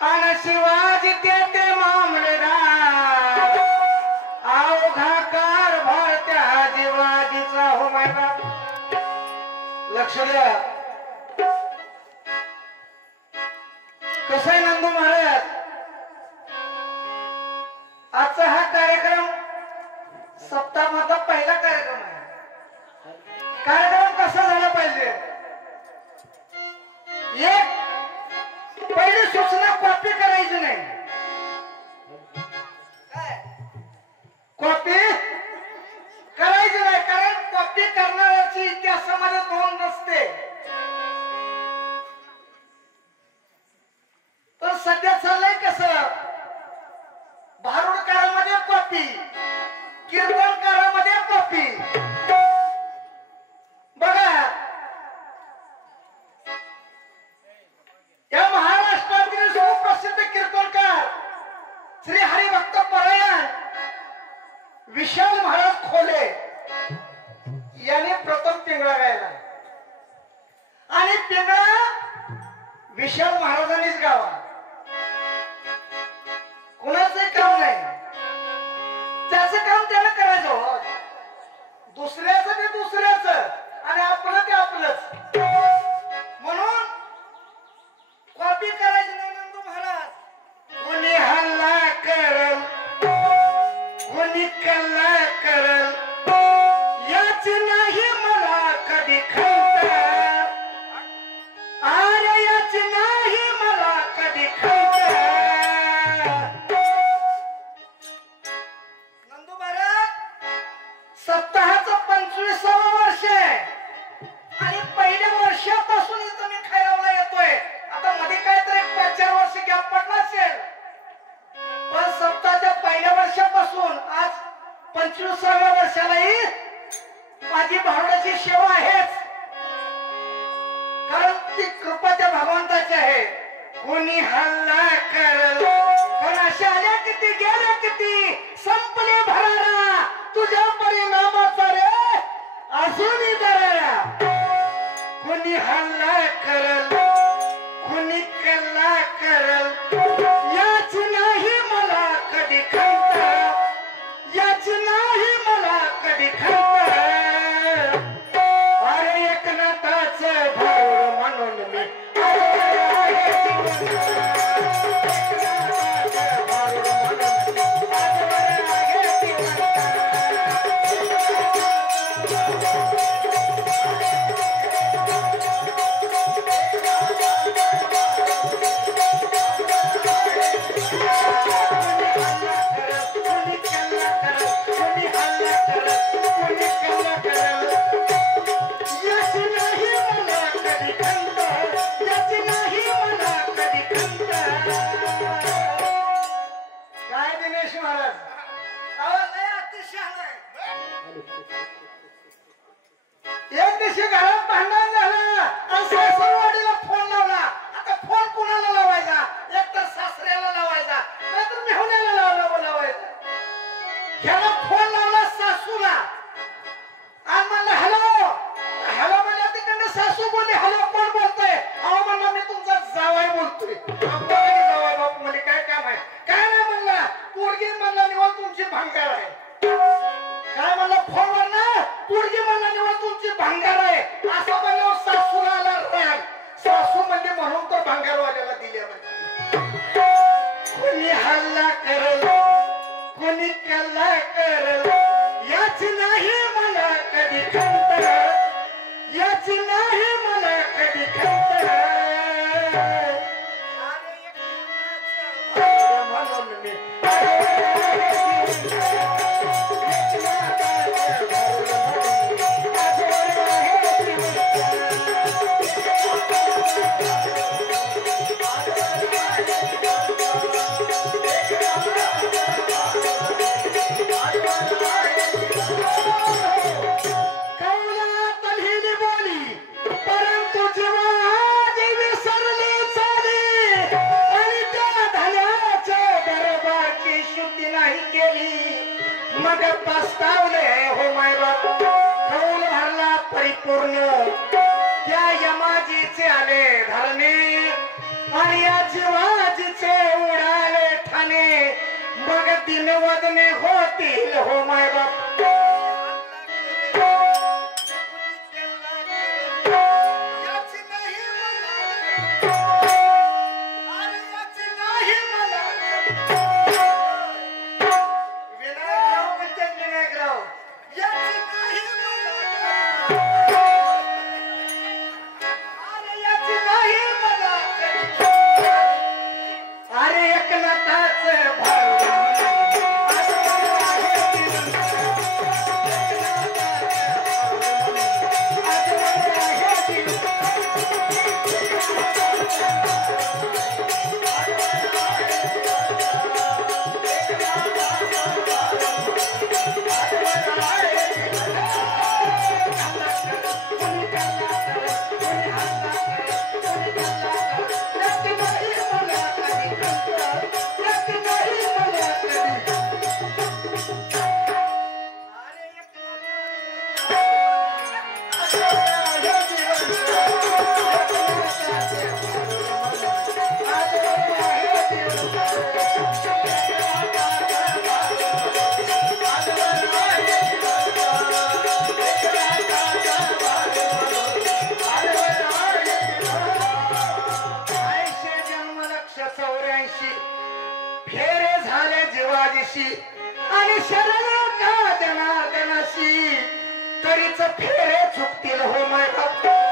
अन शिवाजी ते मामलेदार अवघा कारभार त्या जीवाजीचा हो माय बाप लक्ष द्या कसं आहे नंदू महाराज आजचा हा कार्यक्रम सप्ताहामधला पहिला कार्यक्रम आहे कार्यक्रम कसा झाला पाहिजे एक पहिली सूचना कॉपी करायची नाही कॉपी करायची नाही कारण कॉपी करणाऱ्याची इतिहासामध्ये नोंद नसते तर सध्या चाललंय कसं भारुडकारामध्ये कॉपी कीर्तनकारामध्ये कॉपी बघा या महाराष्ट्रातील सुप्रसिद्ध कीर्तनकार श्री हरिभक्त परायण विशाल महाराज खोले याने प्रथम पिंगळा गायला आणि पिंगळा विशाल महाराजांनीच गावा कोणाचं काम नाही त्याचं काम त्याला करायचं दुसऱ्याचं ते दुसऱ्याचं आणि आपलं ते आपलंच म्हणून कॉपी करायची नाही नंदू महाराज कोणी हल्ला करल कोणी कल्ला करल याची नाही मला कधी खंत अरे याची नाही मला कधी खंत नंदू महाराज सप्ताहाचं 25वं वर्ष आहे आणि पहिल्या वर्षापासून इथं मी खैरावला येतोय आता मध्ये काहीतरी 5-4 वर्ष गॅप पडला असेल पण सप्ताहाच्या पहिल्या वर्षापासून आज 25व्या वर्षालाही माझी भावनाची सेवा आहेच कारण ती कृपा त्या भगवंताची आहे कोणी हल्ला करल पण अशा आल्या किती गेल्या किती संपले भरारा तुझ्या परिणामाचा रे अजूनही दरारा कोणी हल्ला करल कोणी कल्ला करल याच नाही मला कधी खंत याच नाही मला कधी खंत अरे एकनाथाचं भाऊड म्हणून मी एक दिवशी घरात भांडण झालं आणि सासरवाडीला फोन लावला आता फोन कुणाला लावायचा एक तर सासऱ्याला लावायचा नाहीतर मेहुण्याला लावायचा ह्याला फोन लावला सासूला आणि म्हणलं हॅलो हॅलो म्हणलं तिकडनं सासू बोलली हॅलो कोण बोलतोय अहो म्हणलं मी तुमचा जावाई बोलतोय जावाई बापू म्हणजे काय काम आहे काय नाही म्हणलं पोरगी म्हणलं निवड तुमची भांगार आहे काय म्हणलं फोनवर ना पोरगी म्हणलं निवड तुमची भांगार आहे असं म्हणलं सासूला आला राग सासू म्हणजे म्हणून तो भांगारवाल्याला दिले म्हणजे कोणी हल्ला करल कोणी कल्ला करल याच नाही मला कधी खंत याच नाही मला कधी खंत म्हणून मी मग पस्तावले हो माय बाप कौल भरला परिपूर्ण त्या यमाजीचे आले धरणे आणि या जीवाजीचे वदने होतील हो माय बाप फेरे झाले जीवाजीशी आणि शरण का जनार्दनाशी तरीच फेरे चुकतील हो माय बाप